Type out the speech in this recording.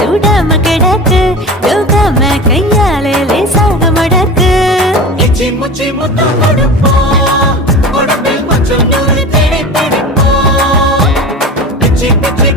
சுடாம கிடக்கு தூக்காம கையாலே லேசாக மடக்கு இச்சி முச்சி முத்தம் கொடுப்போம் உடம்பில் கொஞ்சம் நூறு தேடி பிடிப்போம் பிச்சி பிச்சி